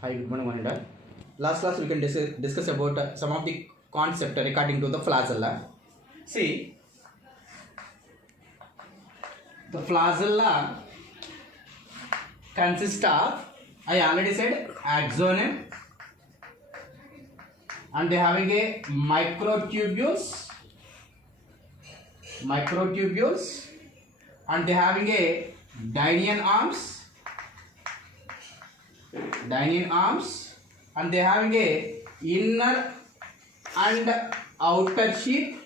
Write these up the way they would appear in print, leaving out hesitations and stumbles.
Hi, good morning, one and all. Last class we can discuss about some of the concept regarding to the flagella. See, the flagella consists of, I already said, axoneme, and they having a microtubules, and they having a dynean arms, and they having a inner and outer sheath,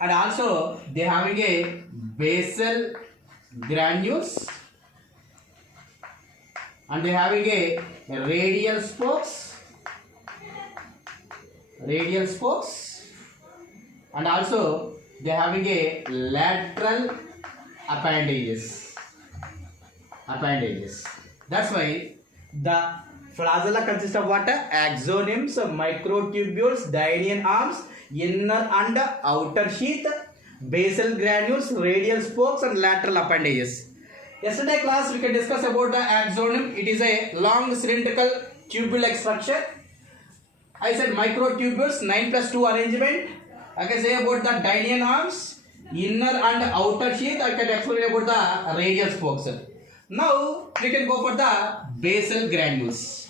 and also they having a basal granules, and they having a radial spokes, and also they having a lateral appendages. That's why the flagella consists of what? Axonems, microtubules, dynean arms, inner and outer sheath, basal granules, radial spokes, and lateral appendages. Yesterday class we can discuss about the axoneme. It is a long cylindrical tube-like structure. I said microtubules, 9+2 arrangement. I can say about the dynean arms, inner and outer sheath. I can explain about the radial spokes. Now we can go for the basal granules.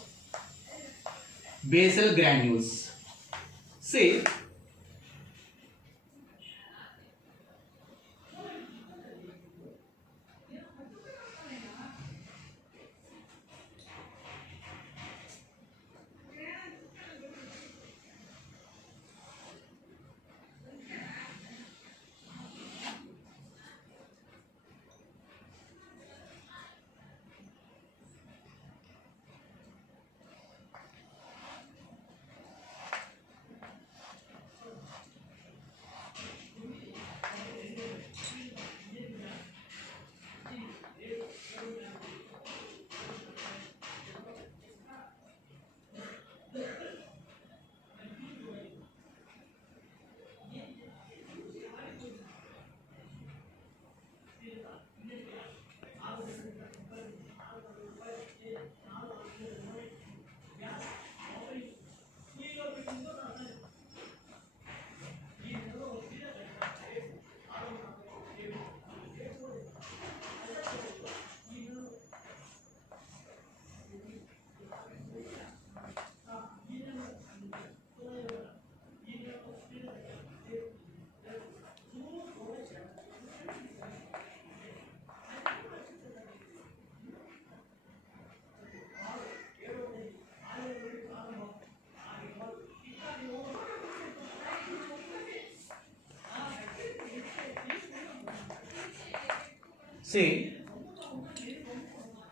See,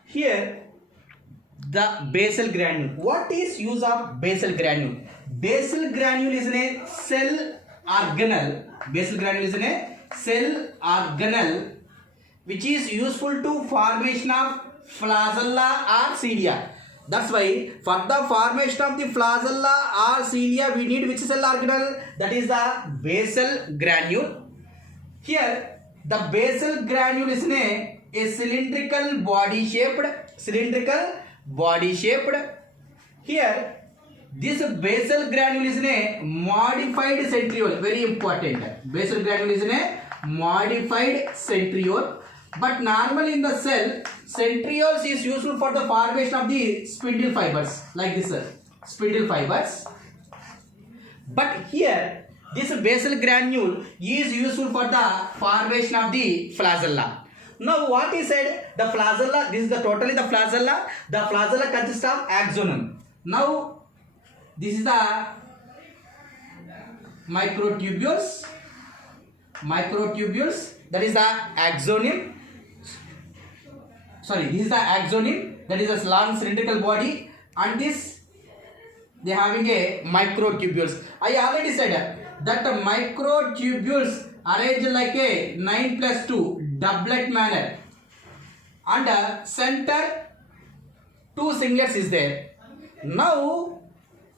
here the basal granule. What is use of basal granule? Basal granule is a cell organelle. Which is useful to formation of flagella or cilia. That's why for the formation of the flagella or cilia we need which cell organelle? That is the basal granule. Here the basal granule is a cylindrical body shaped. Here this basal granule is a modified centriole. Very important. Basal granule is a modified centriole. But normally in the cell, centrioles is useful for the formation of the spindle fibers, like this spindle fibers. But here this basal granule is useful for the formation of the flagella. Now what is said? The flagella, this is totally the flagella. The flagella consists of axoneme. Now this is the microtubules. That is the axoneme. This is the axoneme. That is a long cylindrical body, and this they having a microtubules. I already said that the microtubules arranged like a 9+2 doublet manner, and center 2 singlets is there. Now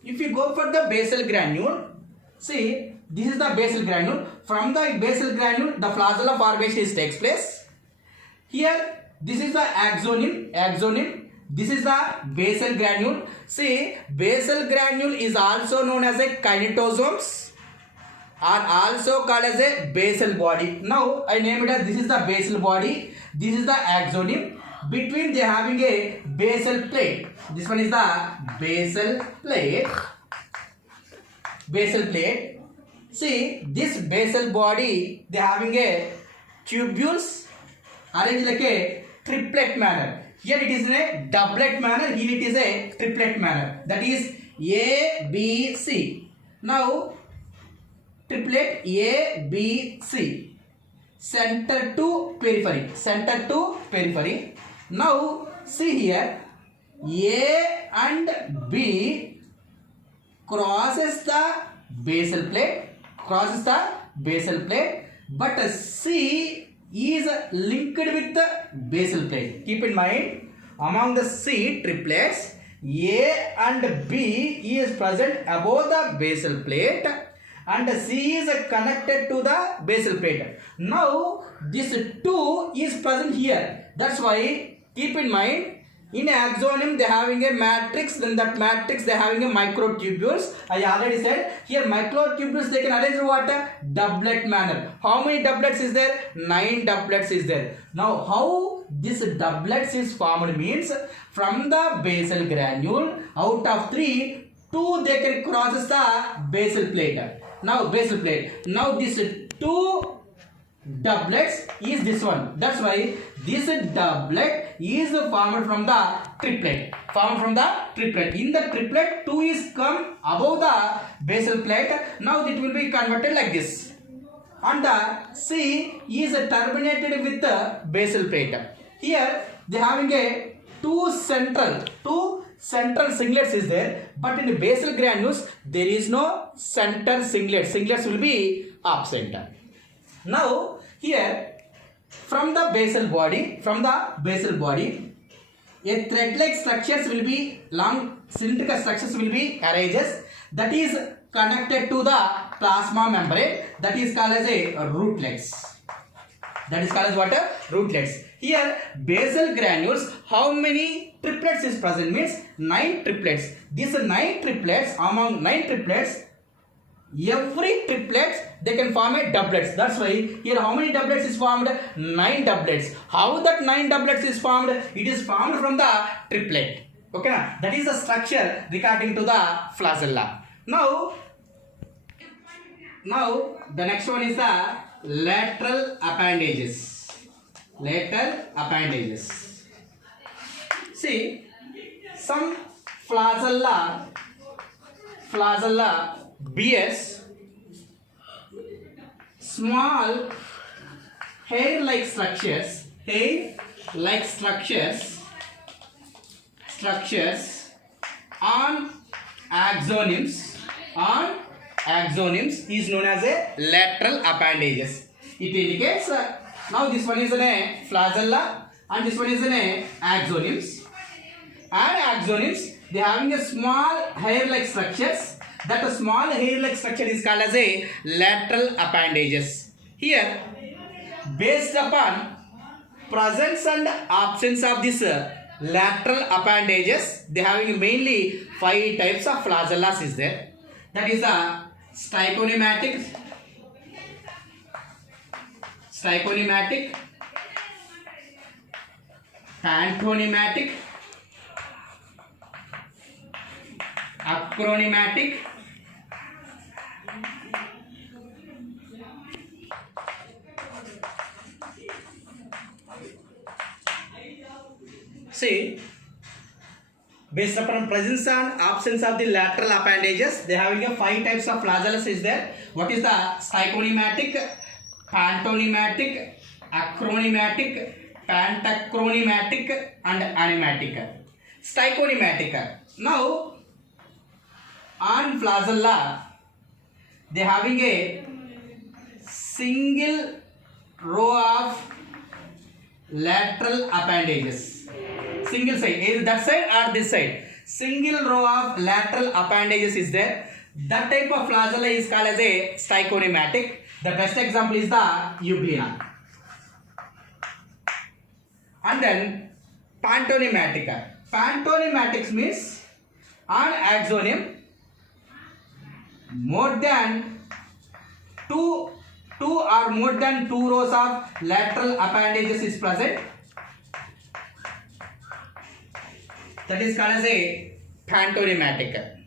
if you go for the basal granule, see this is the basal granule. From the basal granule the flagella formation takes place. Here This is the axoneme. This is the basal granule. See, basal granule is also known as a kinetosomes, are also called as a basal body. Now I name it as, this is the basal body, this is the axoneme. Between they having a basal plate. This one is the basal plate. See, this basal body, they having a tubules arranged like a triplet manner. Here it is in a doublet manner, here it is a triplet manner. That is A, B, C. Now, triplet A, B, C. Center to periphery. Now, see here, A and B crosses the basal plate, but C is linked with the basal plate. Keep in mind, among the C triplets, A and B is present above the basal plate and C is connected to the basal plate. Now, this 2 is present here. That's why, keep in mind, in axoneme they having a matrix, then that matrix they having a microtubules. I already said here microtubules they can arrange what? Doublet manner. How many doublets is there? 9 doublets is there. Now how this doublets is formed means, from the basal granule, out of 3, 2 they can cross the basal plate. Now this 2 doublets is this one. That's why this doublet is formed from the triplet. In the triplet, 2 is come above the basal plate. Now it will be converted like this. And the C is terminated with the basal plate. Here they having a two central singlets is there, but in the basal granules there is no center singlet. Singlets will be absent. Now here, from the basal body, a thread-like structures will be, long cylindrical structures will be arranged, that is connected to the plasma membrane, that is called as a rootlets. Rootlets. Here, basal granules, how many triplets is present means 9 triplets. These 9 triplets, among 9 triplets, every triplet they can form a doublets. That's why here how many doublets is formed? 9 doublets. How that 9 doublets is formed? It is formed from the triplet. Okay, that is the structure regarding to the flagella. Now the next one is the lateral appendages. See, some flagella bears small hair-like structures on axonemes is known as a lateral appendages. It indicates now this one is a flagella and this one is an axonemes. And axonemes they having a small hair-like structures. That a small hair-like structure is called as a lateral appendages. Here, based upon presence and absence of this lateral appendages, they having mainly 5 types of flagellas is there. That is the stichonematic, pantonymatic, acronematic, see, based upon presence and absence of the lateral appendages, they having a 5 types of flagellus is there. What is the stichonematic, pantonymatic, acronematic, pantacronematic and anematic. Stichonematic. Now, on flagella, they having a single row of lateral appendages. Single side, either that side or this side. Single row of lateral appendages is there. That type of flagella is called as a stichonematic. The best example is the euglena. And then pantonymatic. Pantonymatic means an axonium more than two or more than two rows of lateral appendages is present. That is called as a pantonymatic.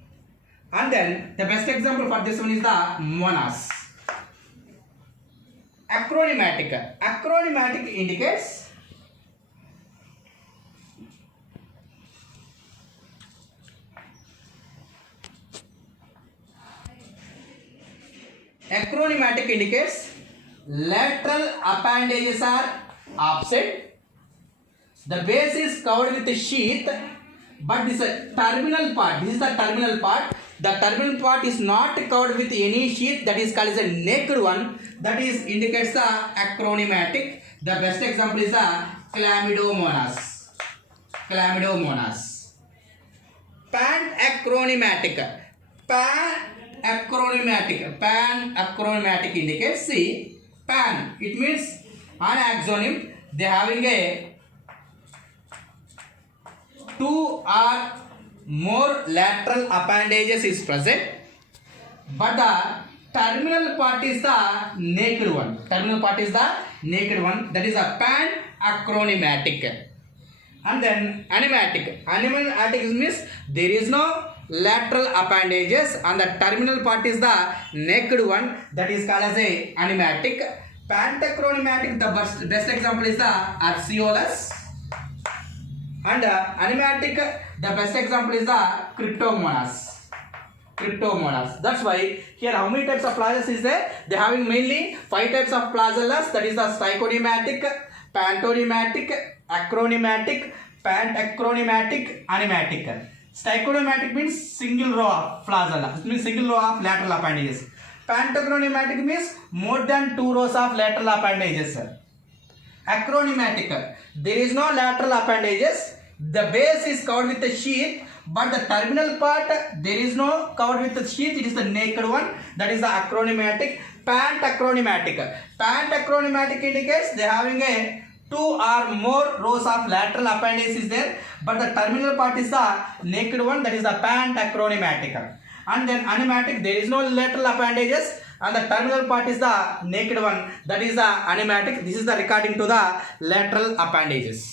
And then the best example for this one is the monas. Acronymatic. Acronymatic indicates lateral appendages are absent. The base is covered with a sheath, but this is a terminal part. This is the terminal part. The terminal part is not covered with any sheath. That is called as a naked one. That is indicates the acronymatic. The best example is the chlamydomonas. Chlamydomonas. Panacronymatic. Panacronymatic indicates, see, pan, it means an axonium. They having a two or more lateral appendages is present, but the terminal part is the naked one. Terminal part is the naked one. That is a panacronymatic. And then animatic. Animatic means there is no lateral appendages and the terminal part is the naked one. That is called as a animatic. Pantacronymatic, the best example is the Arceolus. And animatic, the best example is the Cryptomonas. That's why here how many types of flagellas is there? They having mainly 5 types of flagellas. That is the Stichonymatic, Pantonymatic, Acronymatic, Pantacronymatic, Animatic. Stichonymatic means single row of flagella. It means single row of lateral appendages. Pantacronymatic means more than 2 rows of lateral appendages. Acronymatic, there is no lateral appendages. The base is covered with a sheath, but the terminal part there is no covered with the sheath. It is the naked one. That is the acronymatic. Pantacronymatic. Pantacronymatic indicates they having a 2 or more rows of lateral appendages is there, but the terminal part is the naked one. That is the pantacronymatic. And then animatic, there is no lateral appendages and the terminal part is the naked one. That is the animatic. This is the regarding to the lateral appendages.